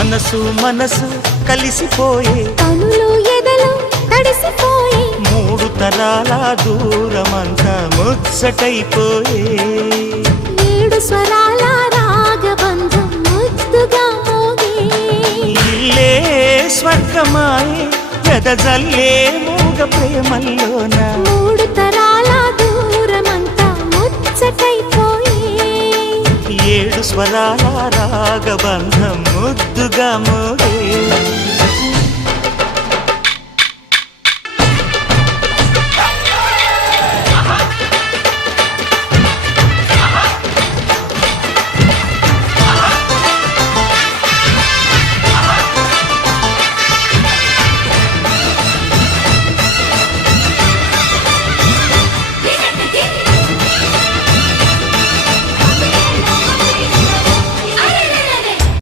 మనసు మనసు కలిసిపోయే కనులు ఎదలు తడిసిపోయే మూడు తరాల దూరమంతా ముచ్చటైపోయే ఏడు స్వరాల రాగబంధం ముద్దుగా మోగే ఇల్లే స్వర్గమాయే ఎదజల్లే మూగ ప్రేమల్లోన మూడు తరాల దూరమంతా ముచ్చటైపోయే ఏడు స్వరాల రాగబంధం ముద్దుగా మోగే